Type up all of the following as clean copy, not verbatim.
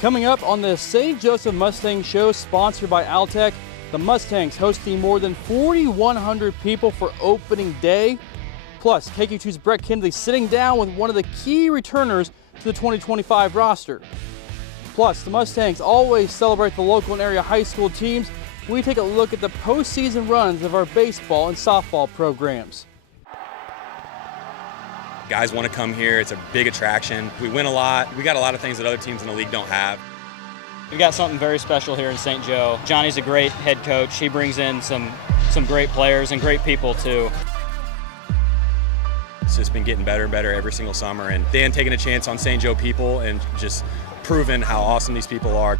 Coming up on the St. Joseph Mustang Show, sponsored by Altec, the Mustangs hosting more than 4,100 people for opening day. Plus, KQ2's Brett Kindley sitting down with one of the key returners to the 2025 roster. Plus, the Mustangs always celebrate the local and area high school teams. We take a look at the postseason runs of our baseball and softball programs. Guys want to come here. It's a big attraction. We win a lot. We got a lot of things that other teams in the league don't have. We got something very special here in St. Joe. Johnny's a great head coach. He brings in some great players and great people too. It's just been getting better and better every single summer, and Dan taking a chance on St. Joe people and just proving how awesome these people are.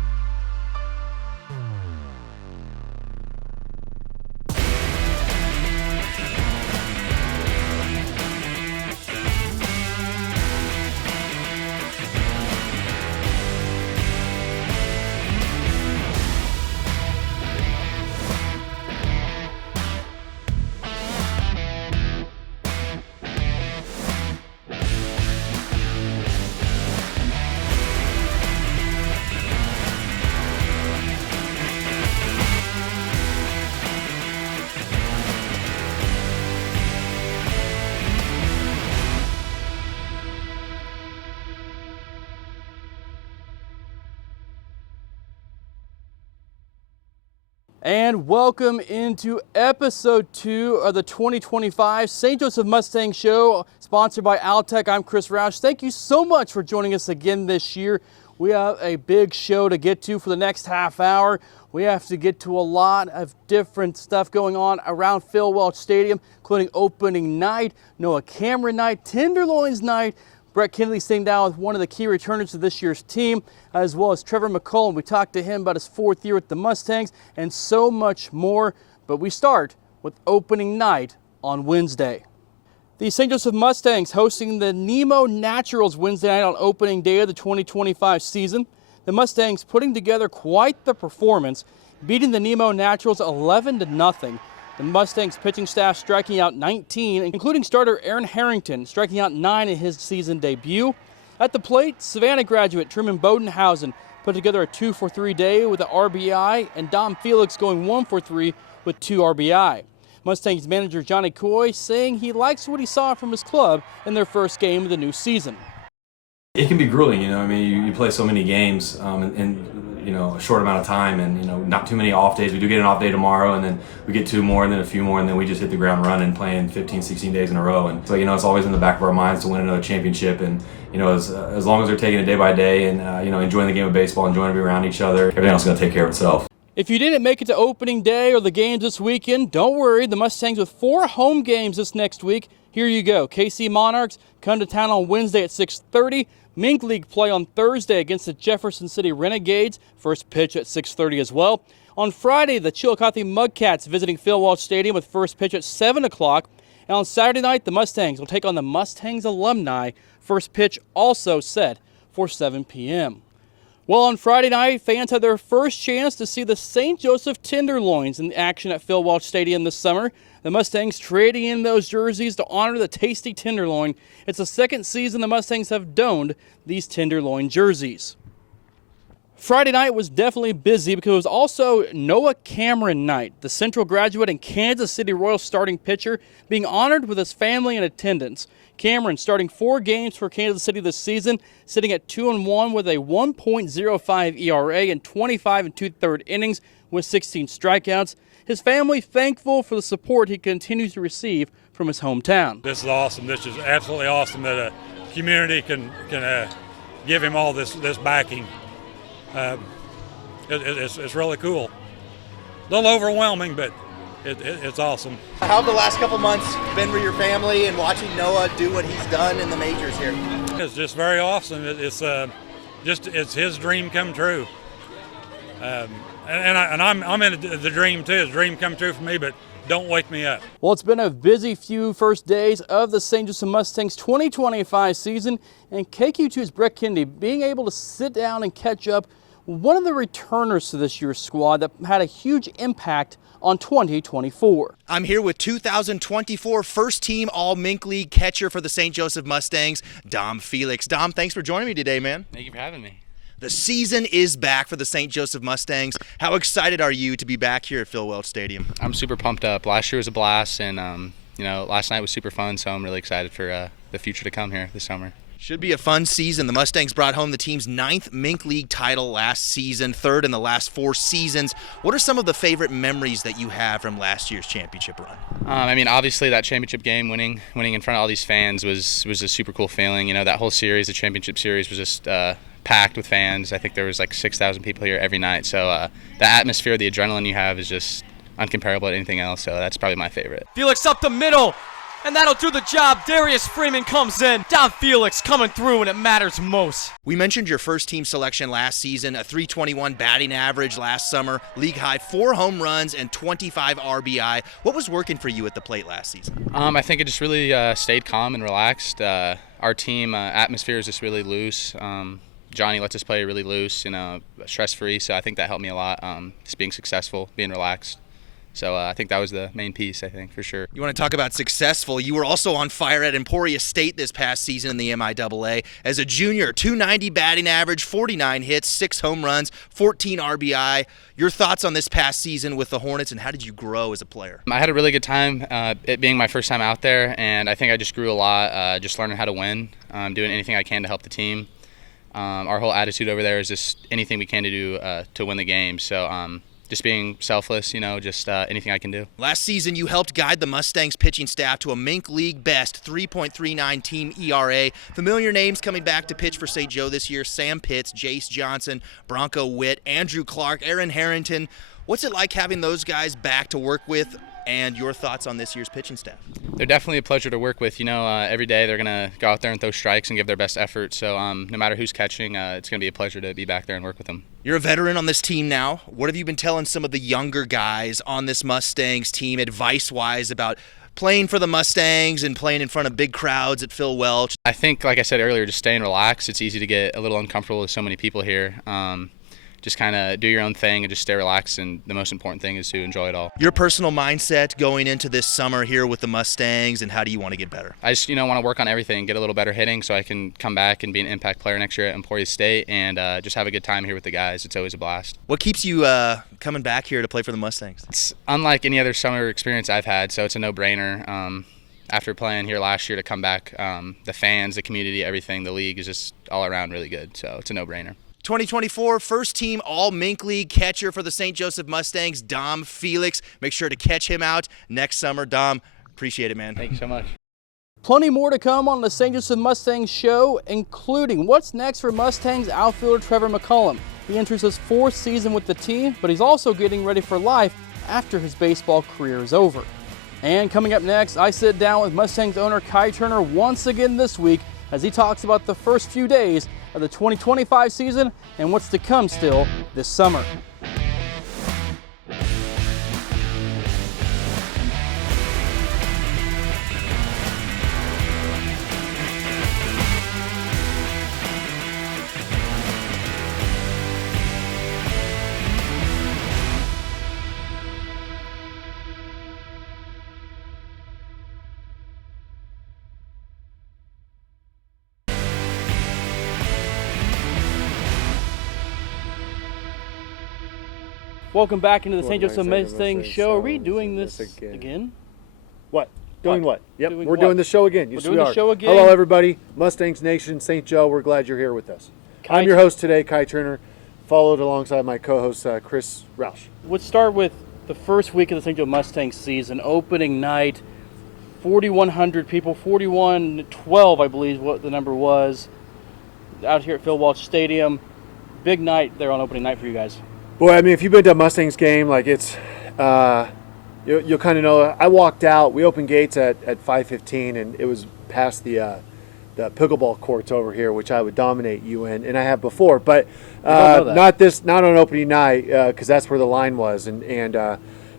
And welcome into episode 2 of the 2025 St. Joseph Mustang Show, sponsored by Altec. I'm Chris Roush. Thank you so much for joining us again this year. We have a big show to get to for the next half hour. We have to get to a lot of different stuff going on around Phil Welch Stadium, including opening night, Noah Cameron night, Tenderloins night. Brett Kindley sitting down with one of the key returners of this year's team, as well as Trevor McCollum. We talked to him about his 4th year with the Mustangs and so much more. But we start with opening night on Wednesday. The St. Joseph Mustangs hosting the Nemo Naturals Wednesday night on opening day of the 2025 season. The Mustangs putting together quite the performance, beating the Nemo Naturals 11-0. The Mustangs pitching staff striking out 19, including starter Aaron Harrington, striking out 9 in his season debut. At the plate, Savannah graduate Truman Bodenhausen put together a 2-for-3 day with an RBI, and Dom Felix going 1-for-3 with 2 RBI. Mustangs manager Johnny Coy saying he likes what he saw from his club in their first game of the new season. It can be grueling, I mean, you play so many games in a short amount of time, and not too many off days. We do get an off day tomorrow, and then we get 2 more, and then a few more, and then we just hit the ground running, playing 15, 16 days in a row. And so, it's always in the back of our minds to win another championship. And as long as they're taking it day by day, and enjoying the game of baseball, enjoying to be around each other, everything else is going to take care of itself. If you didn't make it to opening day or the games this weekend, don't worry. The Mustangs with 4 home games this next week. Here you go. KC Monarchs come to town on Wednesday at 6:30. Mink League play on Thursday against the Jefferson City Renegades. First pitch at 6:30 as well. On Friday, the Chillicothe Mudcats visiting Phil Welch Stadium with first pitch at 7 o'clock. And on Saturday night, the Mustangs will take on the Mustangs alumni. First pitch also set for 7 p.m. Well, on Friday night, fans had their first chance to see the St. Joseph Tenderloins in action at Phil Welch Stadium this summer. The Mustangs trading in those jerseys to honor the tasty tenderloin. It's the second season the Mustangs have donned these tenderloin jerseys. Friday night was definitely busy because it was also Noah Cameron night, the Central graduate and Kansas City Royals starting pitcher, being honored with his family in attendance. Cameron starting 4 games for Kansas City this season, sitting at 2-1 with a 1.05 ERA and 25 2/3 innings with 16 strikeouts. His family thankful for the support he continues to receive from his hometown. This is awesome. This is absolutely awesome that a community can give him all this backing. It's really cool. A little overwhelming, but it's awesome. How have the last couple months been for your family and watching Noah do what he's done in the majors here? It's just very awesome. It's his dream come true. And I'm in the dream too. It's a dream come true for me, but don't wake me up. Well, it's been a busy few first days of the St. Joseph Mustangs 2025 season, and KQ2's Brett Kindley being able to sit down and catch up with one of the returners to this year's squad that had a huge impact on 2024. I'm here with 2024 first team All-Mink League catcher for the St. Joseph Mustangs, Dom Felix. Dom, thanks for joining me today, man. Thank you for having me. The season is back for the St. Joseph Mustangs. How excited are you to be back here at Phil Welch Stadium? I'm super pumped up. Last year was a blast, and last night was super fun, so I'm really excited for the future to come here this summer. Should be a fun season. The Mustangs brought home the team's 9th Mink League title last season, 3rd in the last 4 seasons. What are some of the favorite memories that you have from last year's championship run? Obviously that championship game, winning in front of all these fans was a super cool feeling. That whole series, the championship series, was just packed with fans. I think there was like 6,000 people here every night. So the atmosphere, the adrenaline you have is just uncomparable to anything else. So that's probably my favorite. Felix up the middle, and that'll do the job. Darius Freeman comes in. Dom Felix coming through when it matters most. We mentioned your first team selection last season, a .321 batting average last summer, league high 4 home runs and 25 RBI. What was working for you at the plate last season? I think it just really stayed calm and relaxed. Our team atmosphere is just really loose. Johnny lets us play really loose, stress-free, so I think that helped me a lot, just being successful, being relaxed. So I think that was the main piece, I think, for sure. You want to talk about successful. You were also on fire at Emporia State this past season in the MIAA. As a junior, .290 batting average, 49 hits, 6 home runs, 14 RBI. Your thoughts on this past season with the Hornets, and how did you grow as a player? I had a really good time, it being my first time out there, and I think I just grew a lot, just learning how to win, doing anything I can to help the team. Our whole attitude over there is just anything we can to do to win the game. So just being selfless, just anything I can do. Last season, you helped guide the Mustangs pitching staff to a Mink League best 3.39 team ERA. Familiar names coming back to pitch for St. Joe this year: Sam Pitts, Jace Johnson, Bronco Witt, Andrew Clark, Aaron Harrington. What's it like having those guys back to work with, and your thoughts on this year's pitching staff? They're definitely a pleasure to work with. Every day they're going to go out there and throw strikes and give their best effort. So no matter who's catching, it's going to be a pleasure to be back there and work with them. You're a veteran on this team now. What have you been telling some of the younger guys on this Mustangs team, advice-wise, about playing for the Mustangs and playing in front of big crowds at Phil Welch? I think, like I said earlier, just staying relaxed. It's easy to get a little uncomfortable with so many people here. Just kind of do your own thing and just stay relaxed, and the most important thing is to enjoy it all. Your personal mindset going into this summer here with the Mustangs, and how do you want to get better? I just want to work on everything, get a little better hitting so I can come back and be an impact player next year at Emporia State, and just have a good time here with the guys. It's always a blast. What keeps you coming back here to play for the Mustangs? It's unlike any other summer experience I've had, so it's a no-brainer. After playing here last year, to come back, the fans, the community, everything, the league is just all around really good, so it's a no-brainer. 2024 first team all Mink League catcher for the St. Joseph Mustangs, Dom Felix. Make sure to catch him out next summer. Dom, appreciate it, man. Thank you so much. Plenty more to come on the St. Joseph Mustangs show, including what's next for Mustangs outfielder Trevor McCollum. He enters his 4th season with the team, but he's also getting ready for life after his baseball career is over. And coming up next, I sit down with Mustangs owner Kai Turner once again this week as he talks about the first few days of the 2025 season and what's to come still this summer. Welcome back into the St. Joseph Mustangs show. Are we doing this again? What? Doing what? Yep, Doing we're what? doing the show again. We're doing the show again. Hello, everybody. Mustangs Nation, St. Joe. We're glad you're here with us. I'm your host today, Kai Turner, followed alongside my co-host, Chris Roush. Let's start with the first week of the St. Joe Mustangs season, opening night. 4,100 people, 4,112, I believe what the number was, out here at Phil Welch Stadium. Big night there on opening night for you guys. Boy, I mean, if you've been to a Mustangs game, like it's, you'll kind of know. I walked out. We opened gates at 5:15, and it was past the pickleball courts over here, which I would dominate you in, and I have before, but not on opening night, because that's where the line was, and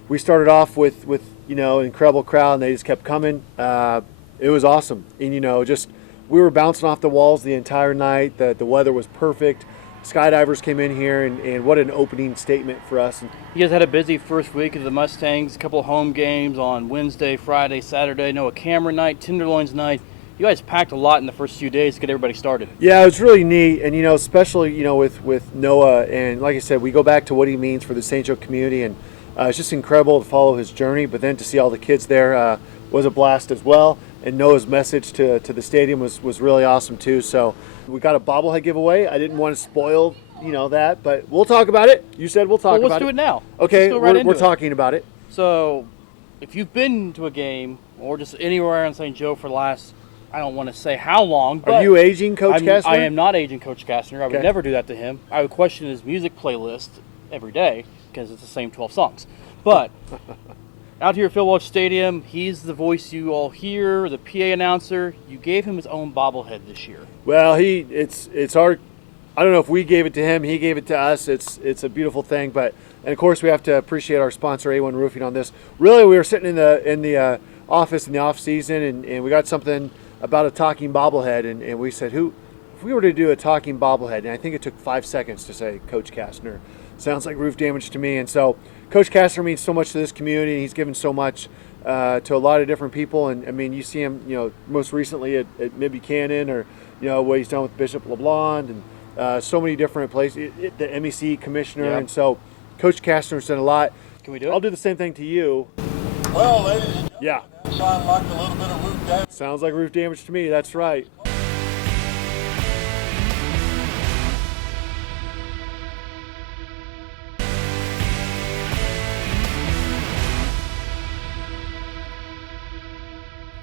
we started off with an incredible crowd, and they just kept coming. It was awesome, and just we were bouncing off the walls the entire night. The weather was perfect. Skydivers came in here, and what an opening statement for us. You guys had a busy first week of the Mustangs, a couple of home games on Wednesday, Friday, Saturday. A Cameron night, Tenderloins night. You guys packed a lot in the first few days to get everybody started. Yeah, it was really neat, and especially with Noah, and like I said, we go back to what he means for the St. Joe community, and it's just incredible to follow his journey. But then to see all the kids there was a blast as well, and Noah's message to the stadium was really awesome too. So we got a bobblehead giveaway. I didn't want to spoil that, but we'll talk about it. You said we'll talk about it. Let's do it now. Okay, Let's go right we're into talking about it. So, if you've been to a game or just anywhere in St. Joe for the last, I don't want to say how long, but are you aging Coach Kastner? I am not aging Coach Kastner. I would Okay. never do that to him. I would question his music playlist every day because it's the same 12 songs. But out here at Phil Walsh Stadium, he's the voice you all hear, the PA announcer. You gave him his own bobblehead this year. Well, it's our. I don't know if we gave it to him. He gave it to us. It's a beautiful thing, and of course we have to appreciate our sponsor A1 Roofing on this. Really, we were sitting in the office in the off season, and we got something about a talking bobblehead, and we said, if we were to do a talking bobblehead, and I think it took 5 seconds to say Coach Kastner. Sounds like roof damage to me, and so Coach Kastner means so much to this community, and he's given so much to a lot of different people, and I mean, you see him, most recently at Mid Buchanan, or what he's done with Bishop LeBlond, and so many different places, the MEC commissioner, Yeah. and so Coach Kastner's done a lot. Can we do it? I'll do the same thing to you. Well, ladies and gentlemen, Yeah. sound like a little bit of roof damage. Sounds like roof damage to me, that's right.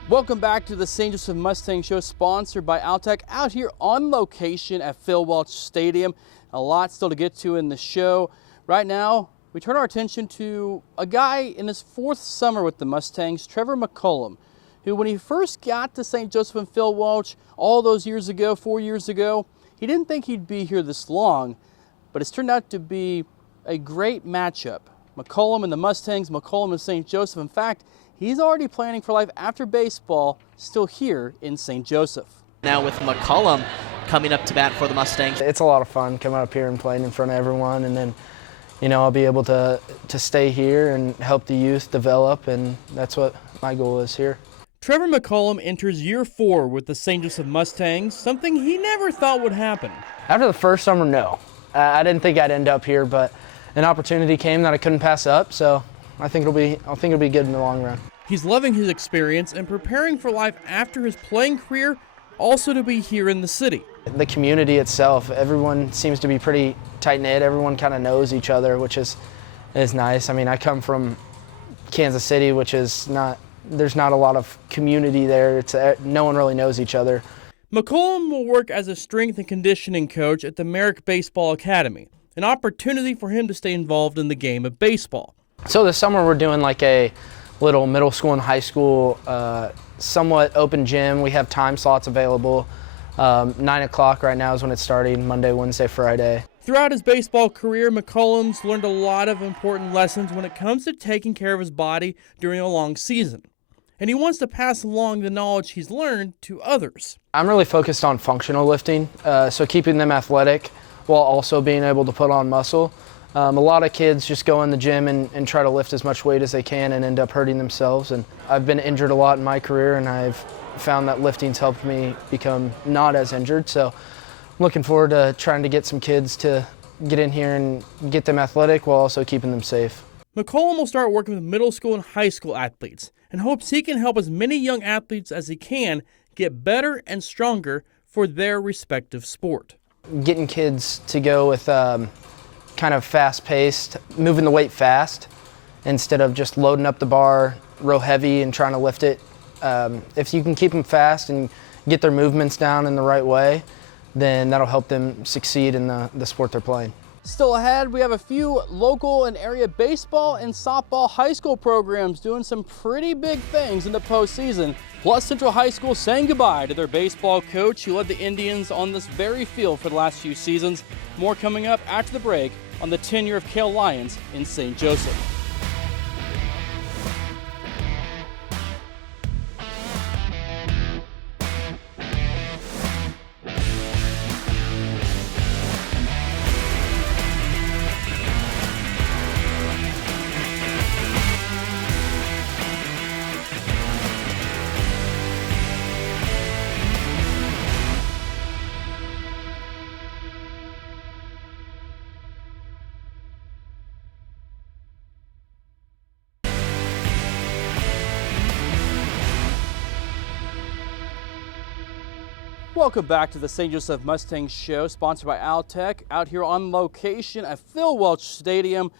Welcome back to the St. Joseph Mustang Show, sponsored by Altec, out here on location at Phil Walsh Stadium. A lot still to get to in the show. Right now, we turn our attention to a guy in his 4th summer with the Mustangs, Trevor McCollum, who when he first got to St. Joseph and Phil Walsh all those years ago, 4 years ago, he didn't think he'd be here this long, but it's turned out to be a great matchup. McCollum and the Mustangs, McCollum and St. Joseph. In fact, he's already planning for life after baseball, still here in St. Joseph. Now with McCollum coming up to bat for the Mustangs. It's a lot of fun coming up here and playing in front of everyone, and then I'll be able to stay here and help the youth develop, and that's what my goal is here. Trevor McCollum enters year 4 with the St. Joseph Mustangs, something he never thought would happen. After the first summer, no. I didn't think I'd end up here, but an opportunity came that I couldn't pass up, so I think it'll be good in the long run. He's loving his experience and preparing for life after his playing career, also to be here in the city. The community itself, everyone seems to be pretty tight-knit. Everyone kind of knows each other, which is nice. I mean, I come from Kansas City, which is there's not a lot of community there. No one really knows each other. McCollum will work as a strength and conditioning coach at the Merrick Baseball Academy, an opportunity for him to stay involved in the game of baseball. So this summer we're doing like a little middle school and high school somewhat open gym. We have time slots available. 9 o'clock right now is when it's starting, Monday, Wednesday, Friday. Throughout his baseball career, McCollum's learned a lot of important lessons when it comes to taking care of his body during a long season. And he wants to pass along the knowledge he's learned to others. I'm really focused on functional lifting, so keeping them athletic while also being able to put on muscle. A lot of kids just go in the gym and try to lift as much weight as they can and end up hurting themselves. And I've been injured a lot in my career, and I've found that lifting's helped me become not as injured. So I'm looking forward to trying to get some kids to get in here and get them athletic while also keeping them safe. McCollum will start working with middle school and high school athletes and hopes he can help as many young athletes as he can get better and stronger for their respective sport. Getting kids to go with kind of fast-paced, moving the weight fast instead of just loading up the bar real heavy and trying to lift it. If you can keep them fast and get their movements down in the right way, then that'll help them succeed in the sport they're playing. Still ahead, we have a few local and area baseball and softball high school programs doing some pretty big things in the postseason. Plus, Central High School saying goodbye to their baseball coach who led the Indians on this very field for the last few seasons. More coming up after the break on the tenure of Cale Lyons in St. Joseph. Welcome back to the St. Joseph Mustangs show, sponsored by Altech. Out here on location at Phil Welch Stadium,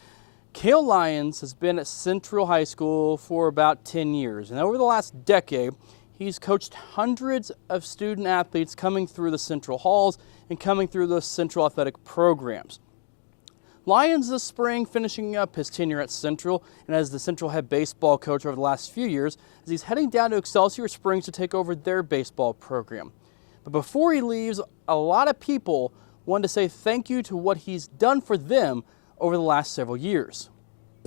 Cale Lyons has been at Central High School for about 10 years. And over the last decade, he's coached hundreds of student athletes coming through the Central halls and coming through the Central athletic programs. Lyons this spring finishing up his tenure at Central and as the Central head baseball coach over the last few years, as he's heading down to Excelsior Springs to take over their baseball program. But before he leaves, a lot of people want to say thank you to what he's done for them over the last several years.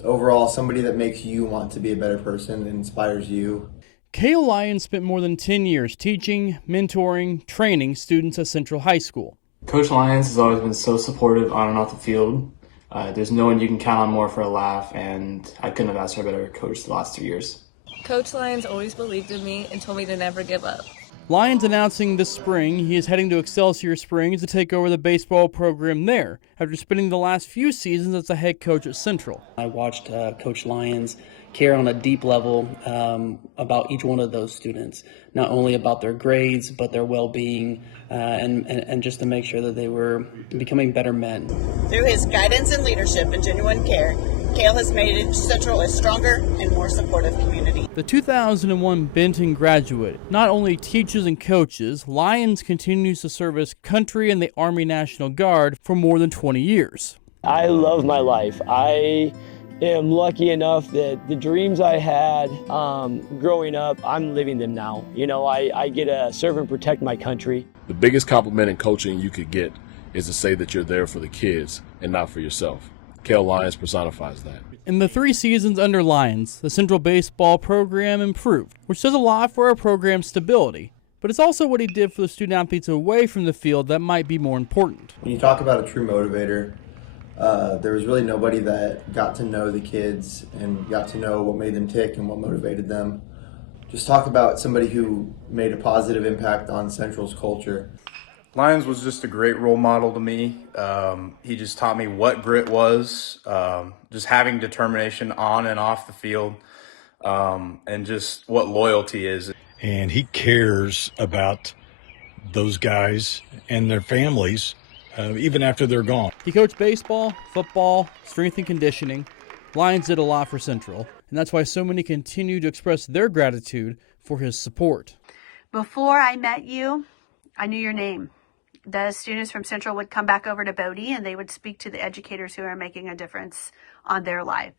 Overall, somebody that makes you want to be a better person and inspires you. Cale Lyons spent more than 10 years teaching, mentoring, training students at Central High School. Coach Lyons has always been so supportive on and off the field. There's no one you can count on more for a laugh, and I couldn't have asked for a better coach the last 2 years. Coach Lyons always believed in me and told me to never give up. Lyons announcing this spring he is heading to Excelsior Springs to take over the baseball program there after spending the last few seasons as the head coach at Central. I watched Coach Lyons care on a deep level about each one of those students, not only about their grades, but their well-being, and just to make sure that they were becoming better men. Through his guidance and leadership and genuine care, Cale has made Central a stronger and more supportive community. The 2001 Benton graduate not only teaches and coaches, Lyons continues to serve his country in the Army National Guard for more than 20 years. I love my life. I am lucky enough that the dreams I had growing up, I'm living them now. You know, I get to serve and protect my country. The biggest compliment in coaching you could get is to say that you're there for the kids and not for yourself. Cale Lyons personifies that. In the 3 seasons under Lyons, the Central baseball program improved, which does a lot for our program's stability. But it's also what he did for the student athletes away from the field that might be more important. When you talk about a true motivator, there was really nobody that got to know the kids and got to know what made them tick and what motivated them. Just talk about somebody who made a positive impact on Central's culture. Lyons was just a great role model to me. He just taught me what grit was, just having determination on and off the field, and just what loyalty is. And he cares about those guys and their families, even after they're gone. He coached baseball, football, strength and conditioning. Lyons did a lot for Central, and that's why so many continue to express their gratitude for his support. Before I met you, I knew your name. The students from Central would come back over to Bodie and they would speak to the educators who are making a difference on their life.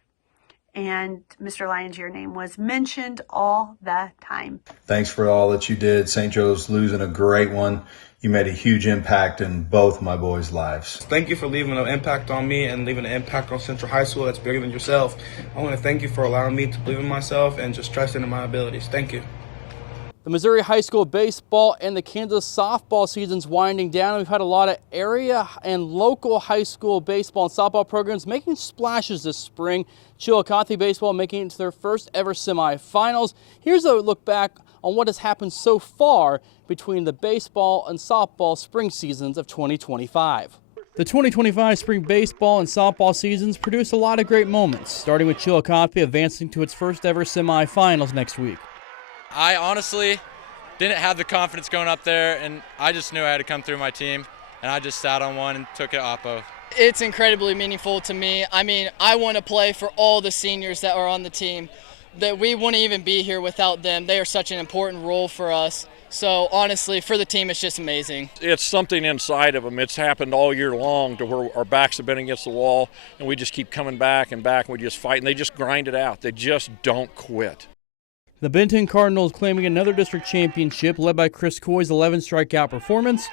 And Mr. Lyons, your name was mentioned all the time. Thanks for all that you did. St. Joe's losing a great one. You made a huge impact in both my boys' lives. Thank you for leaving an impact on me and leaving an impact on Central High School that's bigger than yourself. I want to thank you for allowing me to believe in myself and just trusting in my abilities. Thank you. The Missouri High School baseball and the Kansas softball season's winding down. We've had a lot of area and local high school baseball and softball programs making splashes this spring. Chillicothe baseball making it to their first ever semifinals. Here's a look back on what has happened so far between the baseball and softball spring seasons of 2025. The 2025 spring baseball and softball seasons produced a lot of great moments, starting with Chillicothe advancing to its first ever semifinals next week. I honestly didn't have the confidence going up there, and I just knew I had to come through my team, and I just sat on one and took it oppo. It's incredibly meaningful to me. I mean, I want to play for all the seniors that are on the team, that we wouldn't even be here without them. They are such an important role for us. So honestly, for the team, it's just amazing. It's something inside of them. It's happened all year long to where our backs have been against the wall, and we just keep coming back and back, and we just fight, and they just grind it out. They just don't quit. The Benton Cardinals claiming another district championship led by Chris Coy's 11 strikeout performance.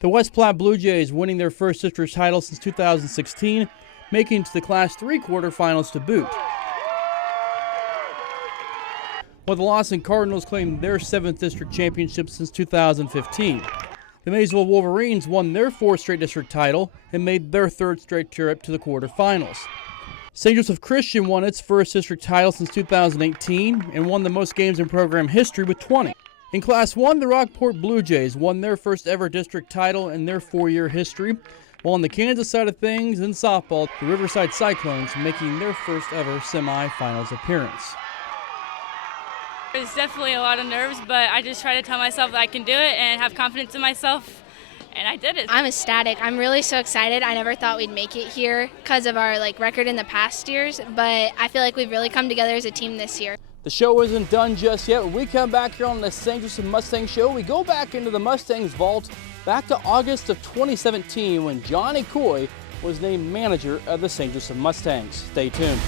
The West Platte Blue Jays winning their first district title since 2016, making it to the Class 3 quarterfinals to boot. While the Lawson Cardinals claimed their 7th district championship since 2015. The Maysville Wolverines won their 4th straight district title and made their 3rd straight trip to the quarterfinals. St. Joseph Christian won its first district title since 2018 and won the most games in program history with 20. In Class 1, the Rockport Blue Jays won their first ever district title in their 4-year history, while on the Kansas side of things in softball, the Riverside Cyclones making their first ever semifinals appearance. There's definitely a lot of nerves, but I just try to tell myself that I can do it and have confidence in myself, and I did it. I'm ecstatic. I'm really so excited. I never thought we'd make it here because of our record in the past years, but I feel like we've really come together as a team this year. The show isn't done just yet. When we come back here on the St. Joseph Mustangs show, we go back into the Mustangs vault back to August of 2017 when Johnny Coy was named manager of the St. Joseph Mustangs. Stay tuned.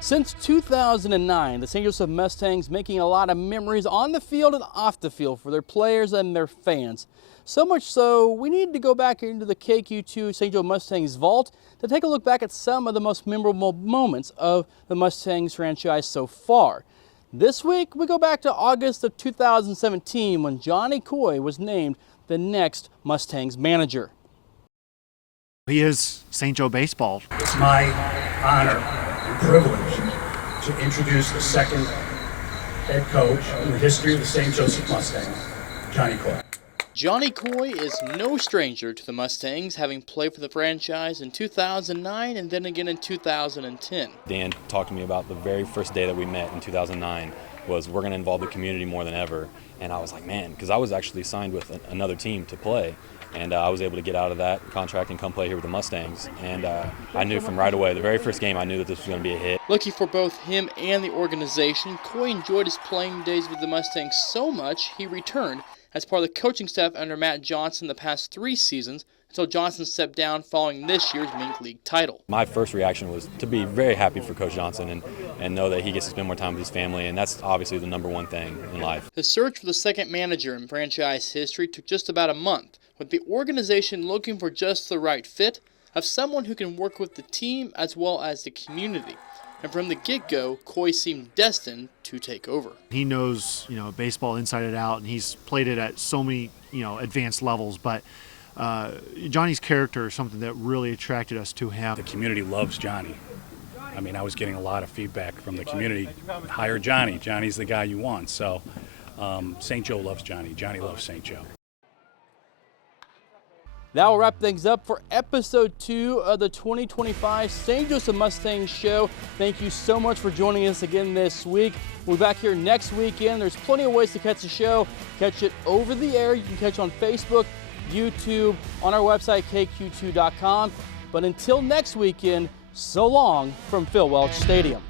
Since 2009, the St. Joseph Mustangs making a lot of memories on the field and off the field for their players and their fans. So much so, we need to go back into the KQ2 St. Joseph Mustangs vault to take a look back at some of the most memorable moments of the Mustangs franchise so far. This week, we go back to August of 2017 when Johnny Coy was named the next Mustangs manager. He is St. Joe baseball. It's my honor and privilege to introduce the second head coach in the history of the St. Joseph Mustangs, Johnny Coy. Johnny Coy is no stranger to the Mustangs, having played for the franchise in 2009 and then again in 2010. Dan talked to me about the very first day that we met in 2009 was we're going to involve the community more than ever. And I was like, man, because I was actually signed with another team to play. And I was able to get out of that contract and come play here with the Mustangs. And I knew from right away, the very first game, I knew that this was going to be a hit. Lucky for both him and the organization, Coy enjoyed his playing days with the Mustangs so much he returned as part of the coaching staff under Matt Johnson the past 3 seasons until Johnson stepped down following this year's Mink League title. My first reaction was to be very happy for Coach Johnson and know that he gets to spend more time with his family, and that's obviously the #1 thing in life. The search for the second manager in franchise history took just about a month, with the organization looking for just the right fit of someone who can work with the team as well as the community. And from the get-go, Coy seemed destined to take over. He knows, baseball inside and out, and he's played it at so many, advanced levels. But Johnny's character is something that really attracted us to him. The community loves Johnny. I mean, I was getting a lot of feedback from the community. Hire Johnny. Johnny's the guy you want. So St. Joe loves Johnny. Johnny loves St. Joe. That will wrap things up for episode 2 of the 2025 St. Joseph Mustangs show. Thank you so much for joining us again this week. We'll be back here next weekend. There's plenty of ways to catch the show. Catch it over the air. You can catch on Facebook, YouTube, on our website, KQ2.com. But until next weekend, so long from Phil Welch Stadium.